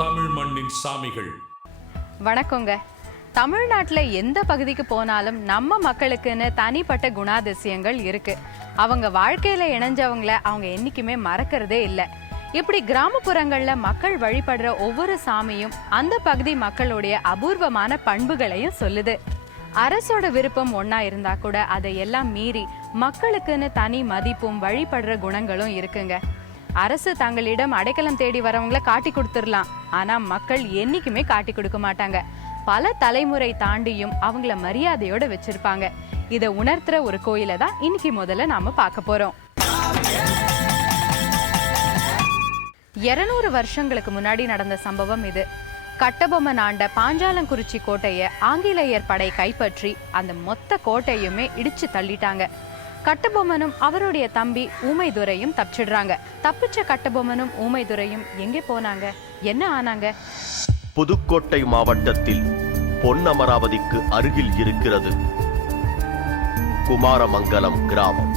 தமிழ் மண்ணின் சாமிகள். வணக்கங்க. தமிழ்நாட்டில் எந்த பகுதிக்கு போனாலும் நம்ம மக்களுக்குன்னு தனிப்பட்ட குணாதிசயங்கள் இருக்கு. அவங்க வாழ்க்கையில இணைஞ்சவங்கள அவங்க என்னைக்குமே மறக்கிறதே இல்லை. இப்படி கிராமப்புறங்கள்ல மக்கள் வழிபடுற ஒவ்வொரு சாமியும் அந்த பகுதி மக்களுடைய அபூர்வமான பண்புகளையும் சொல்லுது. அரசோட விருப்பம் ஒன்னா இருந்தா கூட அதை எல்லாம் மீறி மக்களுக்குன்னு தனி மதிப்பும் வழிபடுற குணங்களும் இருக்குங்க. அரசு தங்களிடம் அடைக்கலம் தேடி வரவங்கள காட்டி கொடுத்துடலாம், ஆனா மக்கள் என்னைக்குமே காட்டி கொடுக்க மாட்டாங்க. பல தலைமுறை தாண்டியும் அவங்கள மரியாதையோட வச்சிருப்பாங்க. இதை உணர்த்துற ஒரு கோயிலை தான் இன்னைக்கு முதல்ல நாம பார்க்க போறோம். 200 வருஷங்களுக்கு முன்னாடி நடந்த சம்பவம் இது. கட்டபொம்மன் ஆண்ட பாஞ்சாலங்குறிச்சி கோட்டையை ஆங்கிலேயர் படை கைப்பற்றி அந்த மொத்த கோட்டையுமே இடிச்சு தள்ளிட்டாங்க. கட்டபொம்மனும் அவருடைய தம்பி ஊமைதுரையும் தப்பிச்சிடுறாங்க. தப்பிச்ச கட்டபொம்மனும் ஊமைதுரையும் எங்கே போனாங்க, என்ன ஆனாங்க? புதுக்கோட்டை மாவட்டத்தில் பொன்னமராவதிக்கு அருகில் இருக்கிறது குமாரமங்கலம் கிராமம்.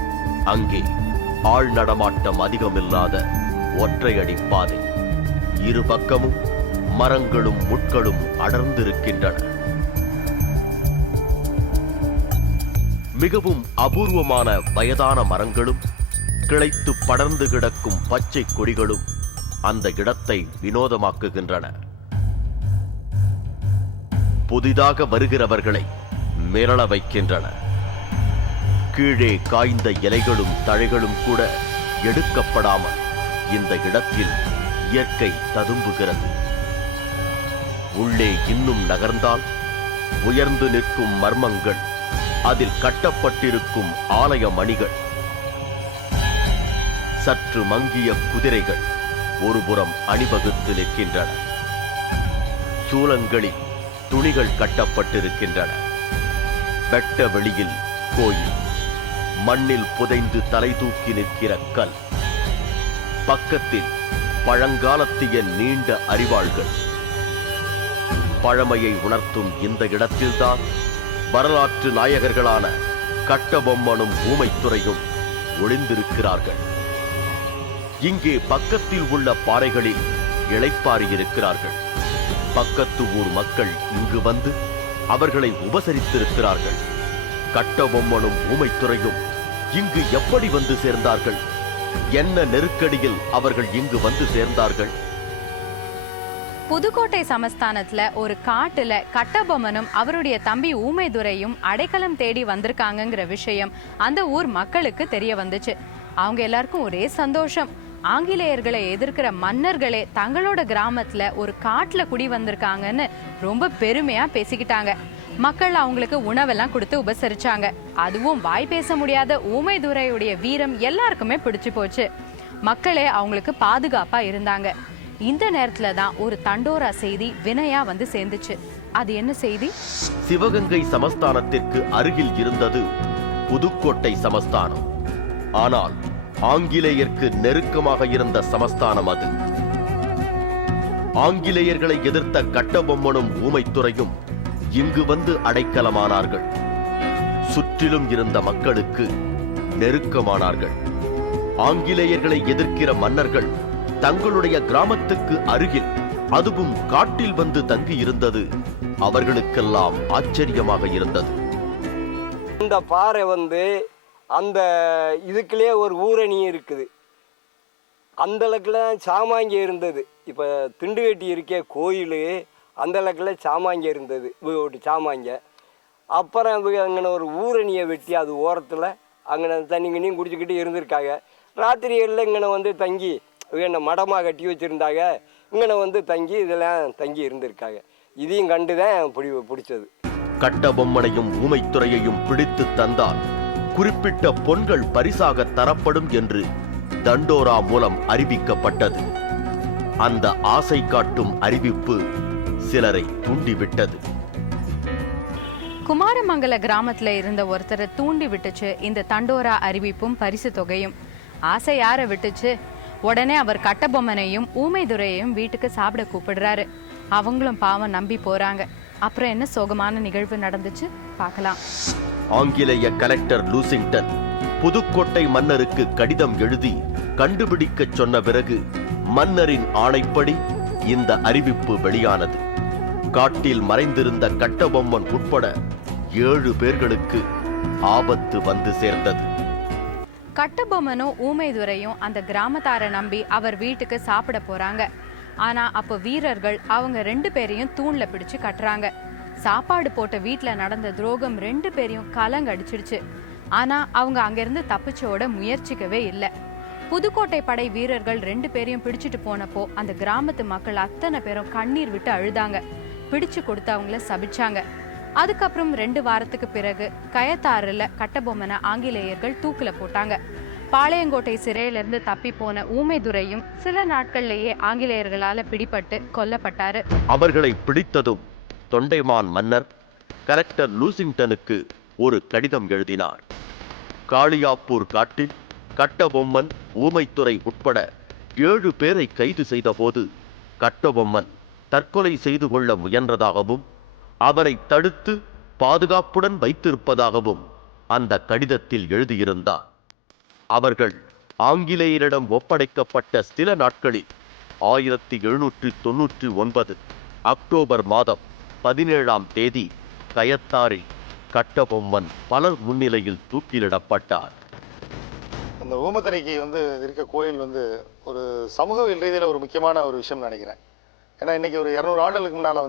அங்கே ஆள் நடமாட்டம் அதிகமில்லாத ஒற்றையடி பாதை. இரு பக்கமும் மரங்களும் முட்களும் அடர்ந்திருக்கின்றன. மிகவும் அபூர்வமான வயதான மரங்களும் கிளைத்து படர்ந்து கிடக்கும் பச்சை கொடிகளும் அந்த இடத்தை வினோதமாக்குகின்றன. புதிதாக வருகிறவர்களை மிரள வைக்கின்றன. கீழே காய்ந்த இலைகளும் தழைகளும் கூட எடுக்கப்படாமல் இந்த இடத்தில் இயற்கை ததும்புகிறது. உள்ளே இன்னும் நகர்ந்தால் உயர்ந்து நிற்கும் மர்மங்கள், அதில் கட்டப்பட்டிருக்கும் ஆலய மணிகள், சற்று மங்கிய குதிரைகள் ஒருபுறம் அணிவகுத்து நிற்கின்றன. சூலங்களில் துணிகள் கட்டப்பட்டிருக்கின்றன. வெட்ட வெளியில் கோயில், மண்ணில் புதைந்து தலை தூக்கி நிற்கிற கல், பக்கத்தில் பழங்காலத்திய நீண்ட அரிவாள்கள். பழமையை உணர்த்தும் இந்த இடத்தில்தான் வரலாற்று நாயகர்களான கட்டபொம்மனும் ஊமைத்துரையும் ஒளிந்திருக்கிறார்கள். இங்கே பக்கத்தில் உள்ள பாறைகளில் இளைப்பாறியிருக்கிறார்கள். பக்கத்து ஊர் மக்கள் இங்கு வந்து அவர்களை உபசரித்திருக்கிறார்கள். கட்டபொம்மனும் ஊமைத்துரையும் இங்கு எப்படி வந்து சேர்ந்தார்கள்? என்ன நெருக்கடியில் அவர்கள் இங்கு வந்து சேர்ந்தார்கள்? புதுக்கோட்டை சமஸ்தானத்துல ஒரு காட்டுல கட்டபொம்மனும் அவருடைய தம்பி ஊமைதுரையும் அடைக்கலம் தேடி வந்திருக்காங்கங்கிற விஷயம் அந்த ஊர் மக்களுக்கு தெரிய வந்துச்சு. அவங்க எல்லாருக்கும் ஒரே சந்தோஷம். ஆங்கிலேயர்களை எதிர்க்கிற மன்னர்களே தங்களோட கிராமத்துல ஒரு காட்டுல குடி வந்திருக்காங்கன்னு ரொம்ப பெருமையா பேசிக்கிட்டாங்க. மக்கள் அவங்களுக்கு உணவெல்லாம் கொடுத்து உபசரிச்சாங்க. அதுவும் வாய் பேச முடியாத ஊமைதுரையுடைய வீரம் எல்லாருக்குமே பிடிச்சு போச்சு. மக்களே அவங்களுக்கு பாதுகாப்பா இருந்தாங்க. இந்த நேரத்துல தான் ஒரு தண்டோரா செய்தி வினையா வந்து சேர்ந்துச்சு. அது என்ன செய்தி? சிவகங்கை சமஸ்தானத்திற்கு அருகில் இருந்தது புதுக்கோட்டை சமஸ்தானம். ஆனால் ஆங்கிலேயருக்கு நெருக்கமாக இருந்த சமஸ்தானம் அது. ஆங்கிலேயர்களை எதிர்த்த கட்டபொம்மனும் ஊமைத்துரையும் இங்கு வந்து அடைக்கலமானார்கள். சுற்றிலும் இருந்த மக்களுக்கு நெருக்கமானார்கள். ஆங்கிலேயர்களை எதிர்க்கிற மன்னர்கள் தங்களுடைய கிராமத்துக்கு அருகில், அதுவும் காட்டில் வந்து தங்கி இருந்தது அவர்களுக்கெல்லாம் ஆச்சரியமாக இருந்தது. இந்த பாறை அந்த இதுக்குள்ளே ஒரு ஊரணி இருக்குது. அந்த அளவுக்குல சாமாங்கி இருந்தது. இப்போ திண்டுக்கட்டி இருக்கே கோயில், அந்த அளவுக்குல சாமாங்கி இருந்தது, சாமாங்க. அப்புறம் அங்கே ஒரு ஊரணியை வெட்டி அது ஓரத்தில் அங்கே தண்ணி கண்ணியும் குடிச்சிக்கிட்டு இருந்திருக்காங்க. ராத்திரிகளில் இங்கே தங்கி என்ன மடமாக கட்டி வச்சுருந்தாங்க. இங்கே தங்கி இதெல்லாம் தங்கி இருந்திருக்காங்க. இதையும் கண்டுதான் பிடிச்சது. கட்டபொம்மனையும் ஊமைத்துரையையும் பிடித்து தந்தால் குறிப்பிட்ட பொன்கள் பரிசாக தரப்படும் என்று தண்டோரா மூலம் அறிவிக்கப்பட்டது. அந்த ஆசை காட்டும் அறிவிப்பு சிலரை தூண்டிவிட்டது. குமாரமங்கல கிராமத்துல இருந்த ஒருத்தரை தூண்டி விட்டுச்சு இந்த தண்டோரா அறிவிப்பும் பரிசு தொகையும். ஆசை யார விட்டுச்சு? உடனே அவர் கட்டபொம்மனையும் ஊமைதுரையையும் வீட்டுக்கு சாப்பிட கூப்பிடுறாரு. அவங்களும் பாவம் நம்பி போறாங்க. அப்புறம் என்ன சோகமான நிகழ்வு நடந்துச்சு பார்க்கலாம். ஆங்கிலேய கலெக்டர் லூசிங்டன் புதுக்கோட்டை மன்னருக்கு கடிதம் எழுதி கண்டுபிடிக்க சொன்ன பிறகு மன்னரின் ஆணைப்படி இந்த அறிவிப்பு வெளியானது. காட்டில் மறைந்திருந்த கட்டபொம்மன் உட்பட 7 பேர்களுக்கு ஆபத்து வந்து சேர்ந்தது. கட்டபொம்மனும் ஊமைதுரையும் அந்த கிராமத்தாரை நம்பி அவர் வீட்டுக்கு சாப்பிட போறாங்க. ஆனா அப்போ வீரர்கள் அவங்க 2 பேரையும் தூண்ல பிடிச்சு கட்டுறாங்க. சாப்பாடு போட்ட வீட்டுல நடந்த துரோகம் 2 பேரையும் கலங்கடிச்சிடுச்சு. ஆனா அவங்க அங்கிருந்து தப்பிச்சோட முயற்சிக்கவே இல்லை. புதுக்கோட்டை படை வீரர்கள் 2 பேரையும் பிடிச்சிட்டு போனப்போ அந்த கிராமத்து மக்கள் அத்தனை பேரும் கண்ணீர் விட்டு அழுதாங்க. பிடிச்சு கொடுத்து அவங்கள சபிச்சாங்க. அதுக்கப்புறம் 2 வாரத்துக்கு பிறகு கயத்தாறுல கட்டபொம்மனை ஆங்கிலேயர்கள் தூக்குல போட்டாங்க. பாளையங்கோட்டை சிறையிலிருந்து தப்பி போன ஊமைதுரையும் சில நாட்கள்லேயே ஆங்கிலேயர்களால பிடிபட்டு கொல்லப்பட்டாரு. அவர்களை பிடித்ததும் தொண்டைமான் மன்னர் கலெக்டர் லூசிங்டனுக்கு ஒரு கடிதம் எழுதினார். காளியாப்பூர் காட்டில் கட்டபொம்மன் ஊமைத்துறை உட்பட 7 பேரை கைது செய்த போது கட்டபொம்மன் தற்கொலை செய்து கொள்ள முயன்றதாகவும் அவரை தடுத்து பாதுகாப்புடன் வைத்திருப்பதாகவும் அந்த கடிதத்தில் எழுதியிருந்தார். அவர்கள் ஆங்கிலேயரிடம் ஒப்படைக்கப்பட்ட சில நாட்களில் 1799 அக்டோபர் மாதம் 17ஆம் தேதி கயத்தாறில் கட்டபொம்மன் பலர் முன்னிலையில் தூக்கிலிடப்பட்டார். அந்த ஊமத்துறைக்கு இருக்க கோயில் ஒரு சமூக ரீதியில் ஒரு முக்கியமான ஒரு விஷயம் நினைக்கிறேன். ஏன்னா இன்றைக்கி ஒரு 200 ஆண்டுகளுக்கு முன்னால்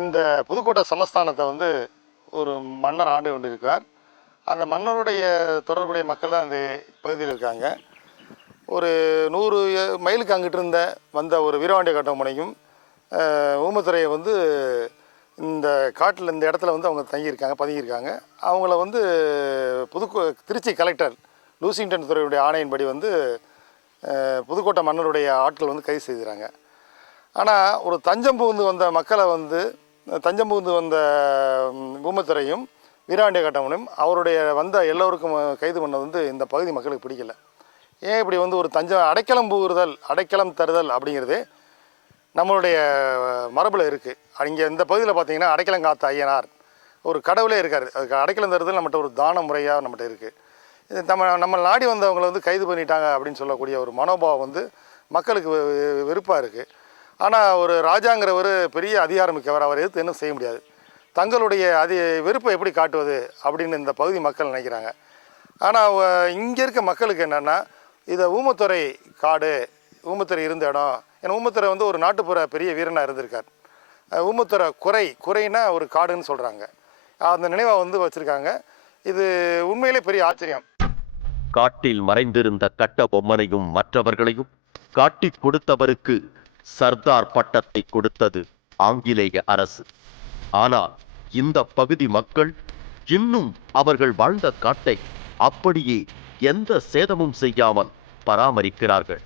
இந்த புதுக்கோட்டை சமஸ்தானத்தை ஒரு மன்னர் ஆண்டு கொண்டு இருக்கார். அந்த மன்னருடைய தொடர்புடைய மக்கள் தான் இந்த பகுதியில் இருக்காங்க. ஒரு 100 மைலுக்கு அங்கிட்டு வந்த ஒரு வீரபாண்டிய கட்டபொம்மனையும் ஊமத்துறையை இந்த காட்டில் இந்த இடத்துல அவங்க பதுங்கியிருக்காங்க. அவங்கள திருச்சி கலெக்டர் லூசிங்டன் துறையுடைய ஆணையின்படி புதுக்கோட்டை மன்னருடைய ஆட்கள் கைது செய்கிறாங்க. ஆனால் ஒரு தஞ்சம் புகுந்து வந்த மக்களை தஞ்சம் புகுந்து வந்த ஊமத்துறையும் வீரபாண்டிய கட்டபொம்மனும் அவருடைய எல்லோருக்கும் கைது பண்ணது இந்த பகுதி மக்களுக்கு பிடிக்கல. ஏன் இப்படி ஒரு அடைக்கலம் புகுறுதல் அடைக்கலம் தருதல் அப்படிங்கிறது நம்மளுடைய மரபில் இருக்குது. இங்கே இந்த பகுதியில் பார்த்தீங்கன்னா அடைக்கலம் காத்த ஐயனார் ஒரு கடவுளே இருக்கார். அதுக்கு அடைக்கலம் தருதல் நம்மகிட்ட ஒரு தான முறையாக நம்மகிட்ட இருக்குது. இது நம்ம நாடி வந்தவங்களை கைது பண்ணிட்டாங்க அப்படின்னு சொல்லக்கூடிய ஒரு மனோபாவம் மக்களுக்கு வெறுப்பாக இருக்குது. ஆனால் ஒரு ராஜாங்கிறவர் பெரிய அதிகாரமிக்கவர், அவர் எதிர்த்து என்ன செய்ய முடியாது. தங்களுடைய வெறுப்பை எப்படி காட்டுவது அப்படின்னு இந்த பகுதி மக்கள் நினைக்கிறாங்க. ஆனால் இங்கே இருக்க மக்களுக்கு என்னென்னா இதை ஊமத்துறை காடு, ஊமத்துறை இருந்த இடம். ஏன்னா ஊமத்துறை ஒரு நாட்டுப்புற பெரிய வீரனாக இருந்திருக்கார். ஊமத்துறை குறைனா ஒரு காடுன்னு சொல்கிறாங்க. அந்த நினைவாக வச்சுருக்காங்க. இது உண்மையிலே பெரிய ஆச்சரியம். காட்டில் மறைந்திருந்த கட்டபொம்மனையும் மற்றவர்களையும் காட்டிக் கொடுத்தவருக்கு சர்தார் பட்டத்தை கொடுத்தது ஆங்கிலேய அரசு. ஆனால் இந்த பகுதி மக்கள் இன்னும் அவர்கள் வாழ்ந்த காட்டை அப்படியே எந்த சேதமும் செய்யாமல் பராமரிக்கிறார்கள்.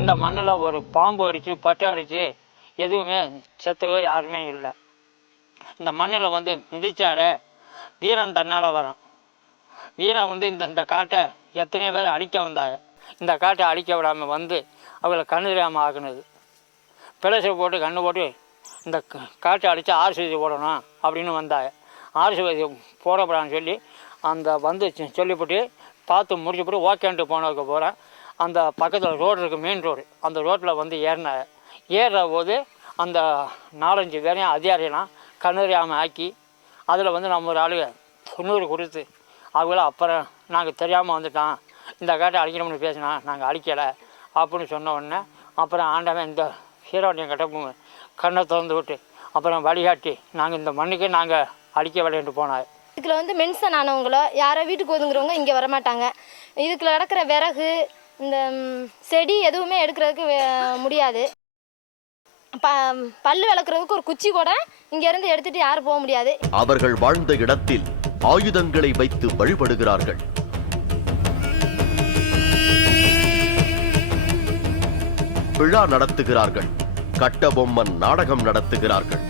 இந்த மண்ணில் ஒரு பாம்பு அடிச்சு பட்டை அடிச்சு எதுவுமே செத்தவோ யாருமே இல்லை. இந்த மண்ணில் மிதிச்சாட வீரன் தன்னால் வரும். வீரன் இந்த காட்டை எத்தனையோ பேர் அழிக்க வந்தாங்க. இந்த காட்டை அழிக்க விடாமல் அவளை கண்ணு தெரியாமல் ஆக்குனது. பிளஸை போட்டு கண்ணு போட்டு இந்த காட்டை அடித்து ஆர்சிசி போடணும் அப்படின்னு வந்தாங்க. ஆர்சிசி போடப்படான்னு சொல்லி அந்த சொல்லிவிட்டு பார்த்து முடிச்சுப்பட்டு ஓகேன்ட்டு போனதுக்கு போகிறேன். அந்த பக்கத்தில் ரோடு இருக்குது, மெயின் ரோடு. அந்த ரோட்டில் ஏறினாங்க. ஏறுற போது அந்த 4-5 பேரையும் அதிகாரியெல்லாம் கண்ணறியாமல் ஆக்கி அதில் நம்ம ஒரு ஆளுக 90 கொடுத்து அவங்கள அப்புறம் நாங்கள் தெரியாமல் வந்துட்டான், இந்த காட்டை அழிக்கணும்னு பேசினா நாங்கள் அழிக்கலை அப்படின்னு சொன்ன உடனே அப்புறம் ஆண்டவன் இந்த வீரபாண்டிய கட்டபொம்மன் கண்ணை திறந்து விட்டு அப்புறம் வழிகாட்டி நாங்கள் இந்த மண்ணுக்கே நாங்கள் அழிக்க விளையாண்டு போனாங்க. இதுக்குள்ள மென்ஷன் ஆனவங்களோ யாரோ வீட்டுக்கு ஒதுங்குறவங்க இங்கே வரமாட்டாங்க. இதுக்குள்ள நடக்கிற விறகு இந்த செடி எதுவுமே எடுக்கிறதுக்கு முடியாது. பல்லு விளக்குறதுக்கு ஒரு குச்சி கூட இங்கேருந்து எடுத்துட்டு யாரும் போக முடியாது. அவர்கள் வாழ்ந்த இடத்தில் ஆயுதங்களை வைத்து வழிபடுகிறார்கள். விழா நடத்துகிறார்கள். கட்டபொம்மன் நாடகம் நடத்துகிறார்கள்.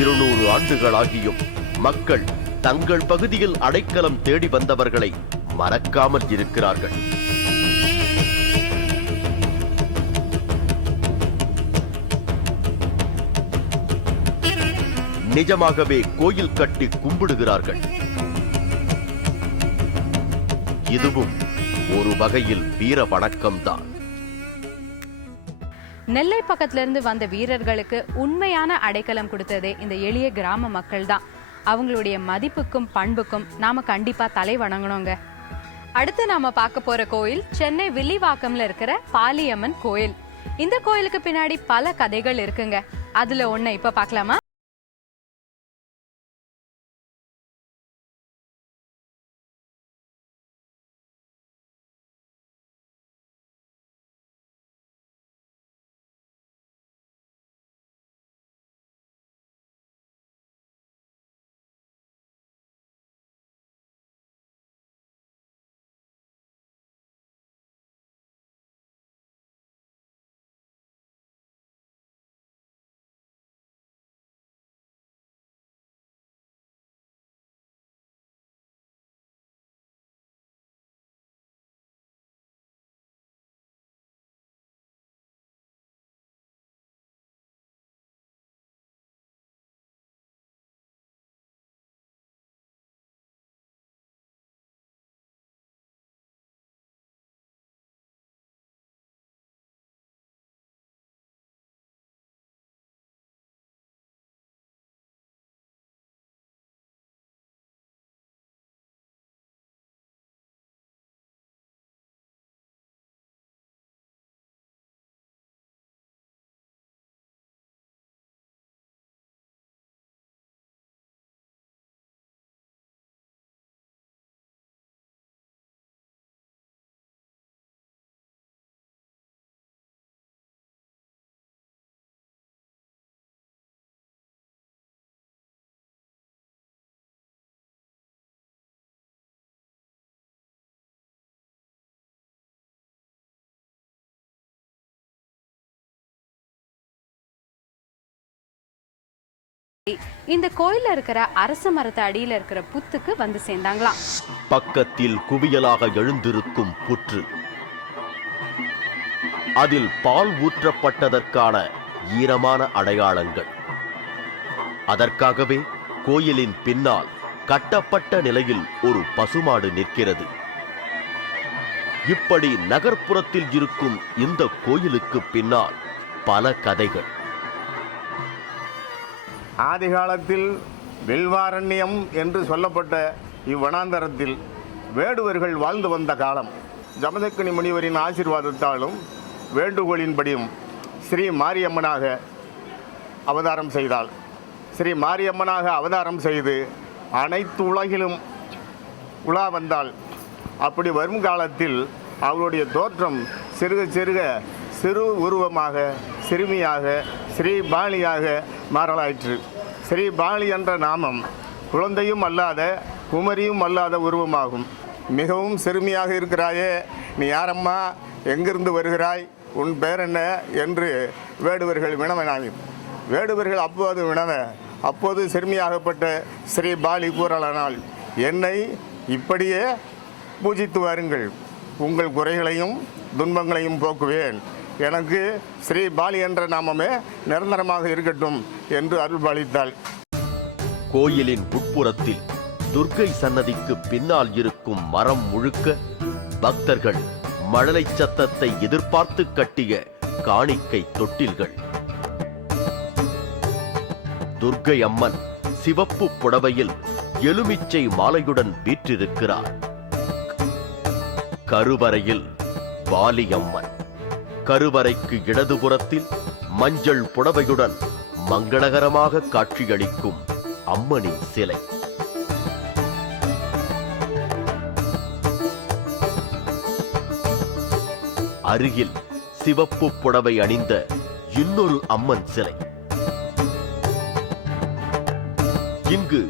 இருநூறு ஆண்டுகளாகியும் மக்கள் தங்கள் பகுதியில் அடைக்கலம் தேடி வந்தவர்களை மறக்காமல் இருக்கிறார்கள். நிஜமாகவே கோயில் கட்டி கும்பிடுகிறார்கள். இதுவும் ஒரு வகையில் வீர வணக்கம்தான். நெல்லை பக்கத்துல இருந்து வந்த வீரர்களுக்கு உண்மையான அடைக்கலம் கொடுத்ததே இந்த எளிய கிராம மக்கள் தான். அவங்களுடைய மதிப்புக்கும் பண்புக்கும் நாம கண்டிப்பா தலை வணங்கணுங்க. அடுத்து நாம பார்க்க போற கோயில் சென்னை வில்லிவாக்கம்ல இருக்கிற பாலியம்மன் கோயில். இந்த கோயிலுக்கு பின்னாடி பல கதைகள் இருக்குங்க. அதுல ஒண்ணு இப்ப பார்க்கலாமா? இந்த கோயில்ல இருக்கிற அரச மரத்து அடியில இருக்கிற புத்துக்கு வந்து சேர்ந்தாங்களாம். பக்கத்தில் குவியலாக எழுந்திருக்கும் புற்று, அதில் பால் ஊற்றப்பட்டதற்கான ஈரமான அடையாளங்கள். அதற்காகவே கோயிலின் பின்னால் கட்டப்பட்ட நிலையில் ஒரு பசுமாடு நிற்கிறது. இப்படி நகர்ப்புறத்தில் இருக்கும் இந்த கோயிலுக்கு பின்னால் பல கதைகள். ஆதிகாலத்தில் வில்வாரண்யம் என்று சொல்லப்பட்ட இவ்வனாந்தரத்தில் வேடுவர்கள் வாழ்ந்து வந்த காலம். ஜமதக்கினி முனிவரின் ஆசீர்வாதத்தாலும் வேண்டுகோளின்படியும் ஸ்ரீ மாரியம்மனாக அவதாரம் செய்தாள். ஸ்ரீ மாரியம்மனாக அவதாரம் செய்து அனைத்து உலகிலும் உலா வந்தாள். அப்படி வரும் காலத்தில் அவருடைய தோற்றம் சிறுக சிறுக சிறு உருவமாக, சிறுமியாக, ஸ்ரீபாலியாக மாறலாயிற்று. ஸ்ரீபாலி என்ற நாமம் குழந்தையும் அல்லாத குமரியும் அல்லாத உருவமாகும். மிகவும் சிறுமியாக இருக்கிறாயே, நீ யாரம்மா, எங்கிருந்து வருகிறாய், உன் பெயர் என்ன என்று வேடுவர்கள் வினவினார். வேடுவர்கள் அப்போது வினவ, அப்போது சிறுமியாகப்பட்ட ஸ்ரீபாலி கூறலானால், என்னை இப்படியே பூஜித்து வாருங்கள், உங்கள் குறைகளையும் துன்பங்களையும் போக்குவேன், எனக்கு ஸ்ரீபாலி என்ற நாமமே நிரந்தரமாக இருக்கட்டும் என்று அருள்பாலித்தாள். கோயிலின் உட்புறத்தில் துர்க்கை சன்னதிக்கு பின்னால் இருக்கும் மரம் முழுக்க பக்தர்கள் மழலை சத்தத்தை எதிர்பார்த்து கட்டிய காணிக்கை தொட்டில்கள். துர்க்கை அம்மன் சிவப்பு புடவையில் எலுமிச்சை மாலையுடன் வீற்றிருக்கிறார். கருவறையில் பாலி அம்மன், கருவறைக்கு இடதுபுறத்தில் மஞ்சள் புடவையுடன் மங்களகரமாக காட்சியளிக்கும் அம்மனின் சிலை. அருகில் சிவப்பு புடவை அணிந்த இன்னொரு அம்மன் சிலை. இங்கு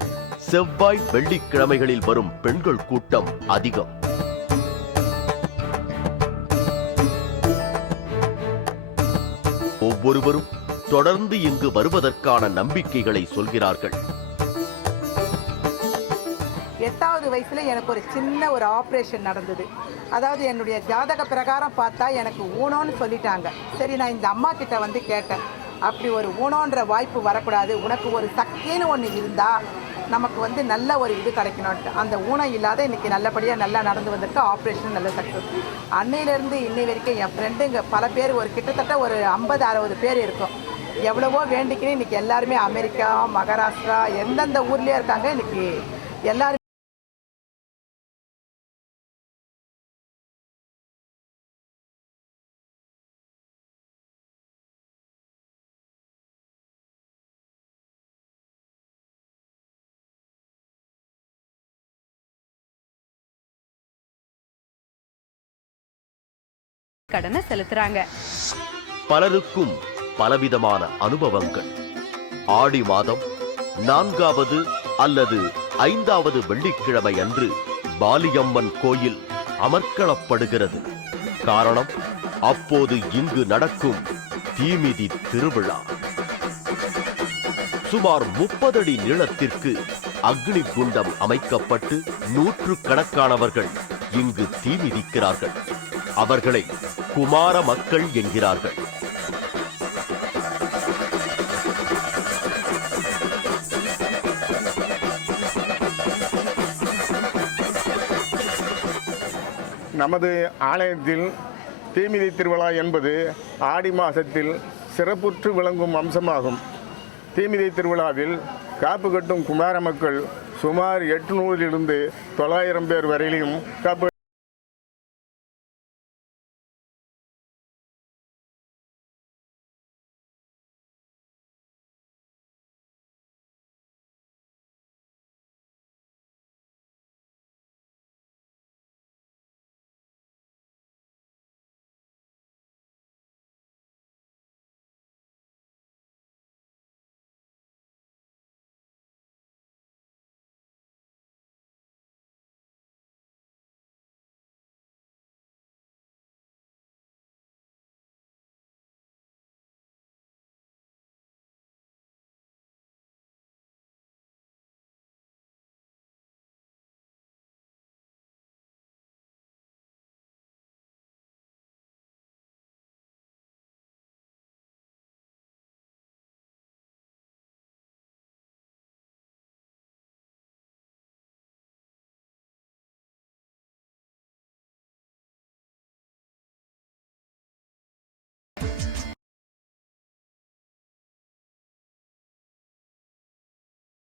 செவ்வாய் வெள்ளிக்கிழமைகளில் வரும் பெண்கள் கூட்டம் அதிகம். ஒவ்வொருவரும் தொடர்ந்து இங்கு வருவதற்கான நம்பிக்கைகளை சொல்கிறார்கள். 8வது வயசுல எனக்கு ஒரு சின்ன ஒரு ஆப்ரேஷன் நடந்தது. அதாவது என்னுடைய ஜாதக பிரகாரம் பார்த்தா எனக்கு ஊனோன்னு சொல்லிட்டாங்க. சரி, நான் இந்த அம்மா கிட்ட வந்து கேட்டேன், அப்படி ஒரு ஊனோன்ற வாய்ப்பு வரக்கூடாது, உனக்கு ஒரு சக்தின்னு ஒன்று இருந்தா நமக்கு வந்து நல்ல ஒரு இது கிடைக்கணும்ட்டு அந்த ஊனம் இல்லாத இன்னைக்கு நல்லபடியாக நல்லா நடந்து வந்திருக்கு. ஆப்ரேஷன் நல்ல சக்ஸஸ். அன்னையிலேருந்து இன்னை வரைக்கும் என் ஃப்ரெண்டுங்க பல பேர் ஒரு கிட்டத்தட்ட ஒரு 50-60 பேர் இருக்கும். எவ்வளவோ வேண்டிக்கின்னு இன்னைக்கு எல்லாருமே அமெரிக்கா, மகாராஷ்டிரா எந்தெந்த ஊர்லேயே இருக்காங்க. இன்னைக்கு எல்லாரும் கடனை செலுத்துறாங்க. பலருக்கும் பலவிதமான அனுபவங்கள். ஆடி மாதம் 4வது அல்லது 5வது வெள்ளிக்கிழமை அன்று பாலியம்மன் கோயில் அமர்க்களப்படுகிறது. காரணம், அப்போது இங்கு நடக்கும் தீமிதி திருவிழா. சுமார் 30 அடி நீளத்திற்கு அக்னி குண்டம் அமைக்கப்பட்டு 100கணக்கானவர்கள் இங்கு தீ மிதிக்கிறார்கள். அவர்களை குமார மக்கள் என்கிறார்கள். நமது ஆலயத்தில் தீமிதி திருவிழா என்பது ஆடி மாதத்தில் சிறப்புற்று விளங்கும் அம்சமாகும். தீமிதி திருவிழாவில் காப்பு கட்டும் குமார மக்கள் சுமார் 800 இருந்து 900 பேர் வரையிலும் காப்பு